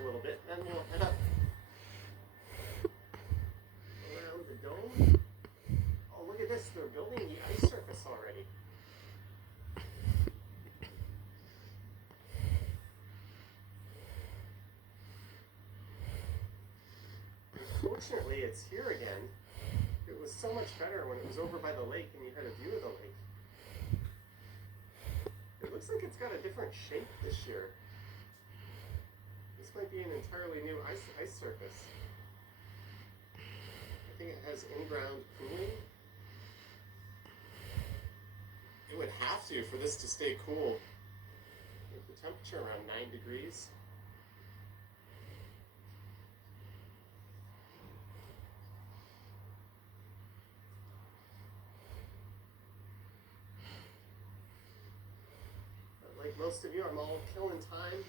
a little bit, then we'll head up around the dome. Oh, look at this. They're building the ice surface already. Unfortunately, it's here again. It was so much better when it was over by the lake and you had a view of the lake. It looks like it's got a different shape this year. This might be an entirely new ice surface. I think it has in-ground cooling. It would have to for this to stay cool. With the temperature around 9 degrees. Like most of you, I'm all killing time,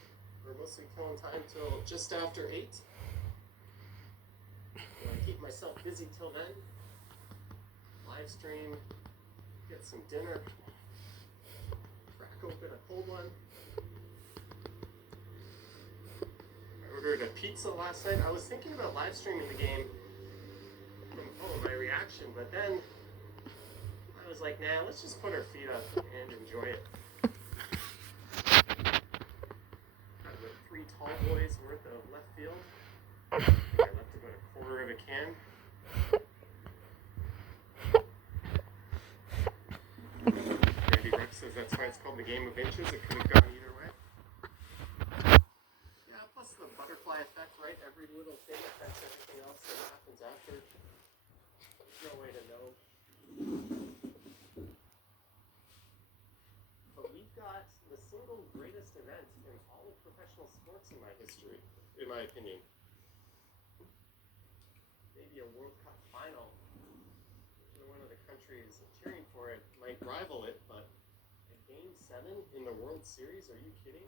or mostly killing time till just after 8. I want to keep myself busy till then. Live stream, get some dinner, crack open a cold one. I ordered a pizza last night. I was thinking about live streaming the game from home, my reaction, but then I was like, nah, let's just put our feet up and enjoy it. Tall boys worth of left field. I think I left about a quarter of a can. Randy Rex says that's why it's called the game of inches. It could have gone either way. Yeah, plus the butterfly effect, right? Every little thing affects everything else that happens after. There's no way to know. But we've got the single greatest event in all of professional sports in my history, in my opinion. Maybe a World Cup final. One of the countries cheering for it might rival it, but a Game 7 in the World Series, are you kidding?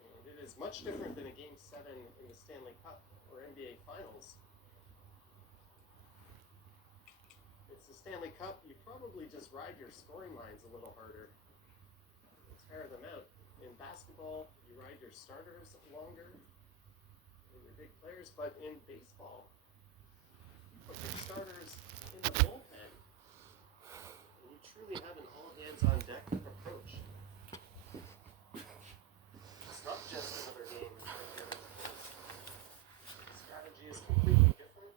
And it is much different than a Game 7 in the Stanley Cup or NBA Finals. It's the Stanley Cup, you probably just ride your scoring lines a little harder. Tear them out. In basketball, you ride your starters longer and your big players, but in baseball, you put your starters in the bullpen. And you truly have an all-hands-on-deck approach. It's not just another game. The strategy is completely different.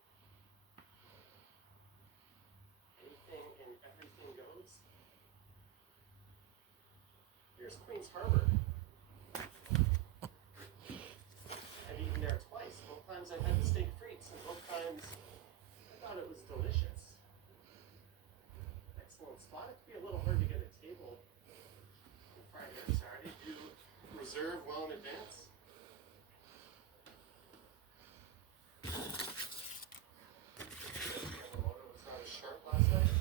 Anything and everything goes. Here's Queens Harbor. I've eaten there twice. Both times I've had the steak frites, and both times I thought it was delicious. Excellent spot. It could be a little hard to get a table on Friday or Saturday. Do reserve well in advance. Yamamoto was not as sharp last night.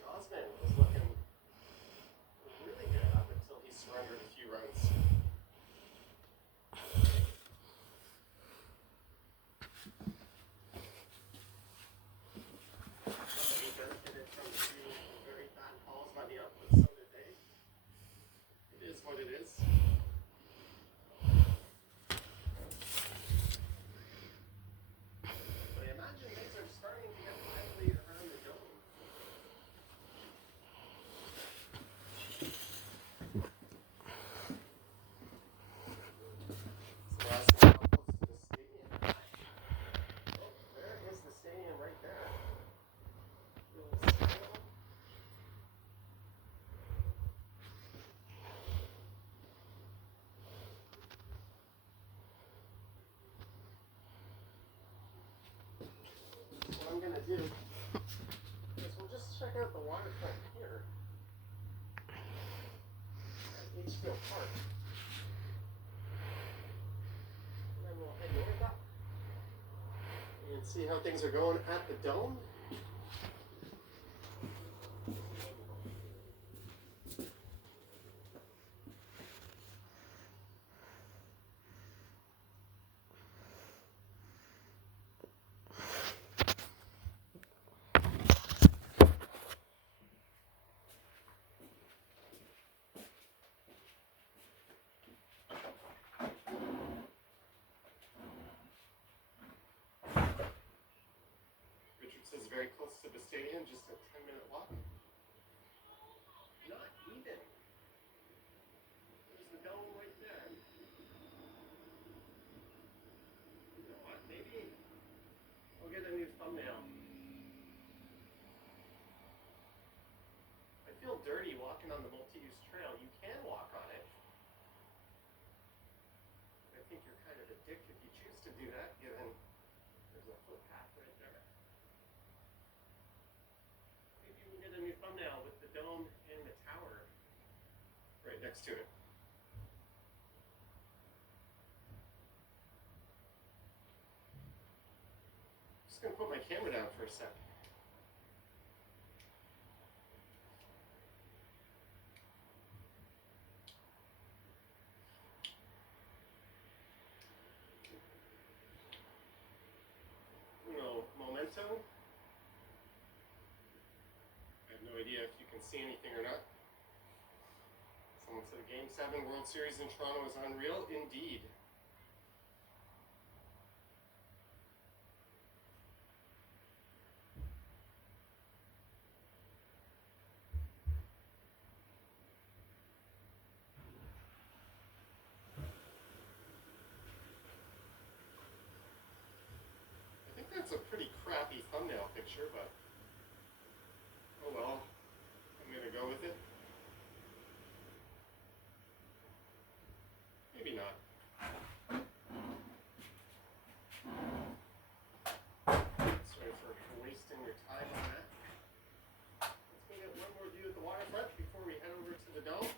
Gosman was looking really good up until he surrendered a few runs. He benefited from two very bad calls by the ump, but so did they. It is what it is. But I imagine things are starting to get lively around the dome. So last thing, how close to the stadium am I? Oh, there is the stadium right there. Little sail. What I'm gonna do is we'll just check out the waterfront here at Litchfield Park. And then we'll head north up and see how things are going at the dome. very close to the stadium, just a 10-minute walk. Not even. There's the dome right there. You know what? Maybe we'll get a new thumbnail. I feel dirty walking on the multi-use trail. You can walk on it. I think you're kind of a dick if you choose to do that, given there's a footpath right there. Maybe we'll get a new thumbnail with the dome and the tower right next to it. Just gonna put my camera down for a sec. Memento. I have no idea if you can see anything or not. Someone said Game 7 World Series in Toronto is unreal. Indeed. That's a pretty crappy thumbnail picture, but oh well, I'm gonna go with it. Maybe not. Sorry for wasting your time on that. Let's go get one more view of the waterfront before we head over to the dome.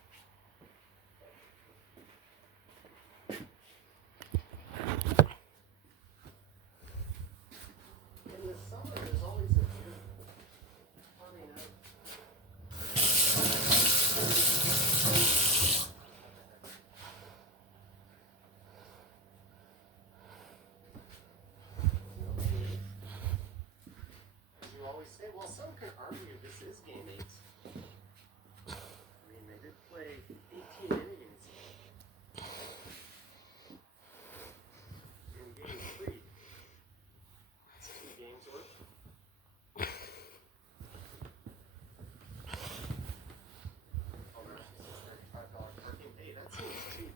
Well, some could argue this is Game 8. I mean, they did play 18 innings in Game 3. That's 2 games worth. Oh, there's just a $35 parking. Hey, that seems cheap.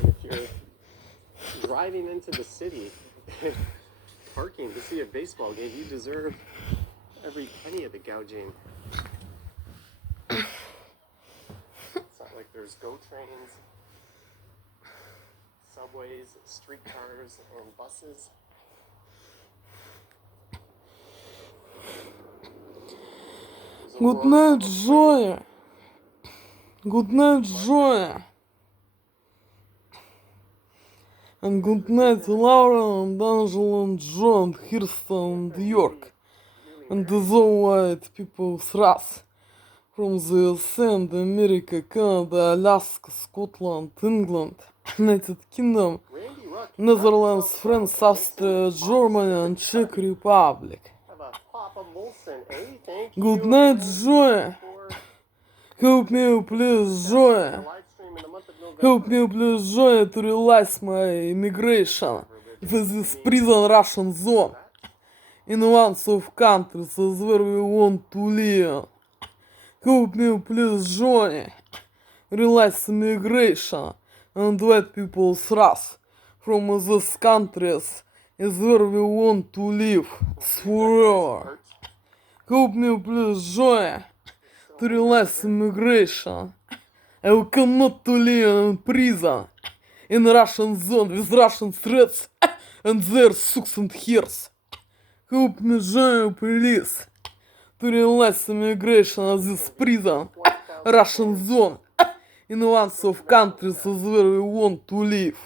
And if you're driving into the city, parking to see a baseball game, you deserve every penny of the gouging. It's not like there's GO trains, subways, streetcars, and buses. Good night, Joy. Good night, Joy. And good night, Laura and Angela and John, Kirsten and York, and the white people's race from the sand, America, Canada, Alaska, Scotland, England, United Kingdom, Netherlands, France, Austria, Germany, and Czech Republic. Good night, Joy. Help me, please, Joy. Help me, please, Joy, to realize my immigration with this prison Russian zone in one of countries where we want to live. Help me, please, Joy, realize immigration and white people's race from these countries is where we want to live forever. Help me, please, Joy, to realize immigration. I cannot to live in prison in Russian zone with Russian threats and their sucks and hairs. Help me, Joy, please, to realize immigration of this prison, Russian zone, in one of countries where we want to live.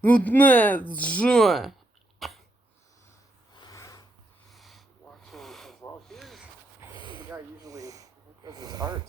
Good night, Joy. Watching as well. Here's the guy usually does his art.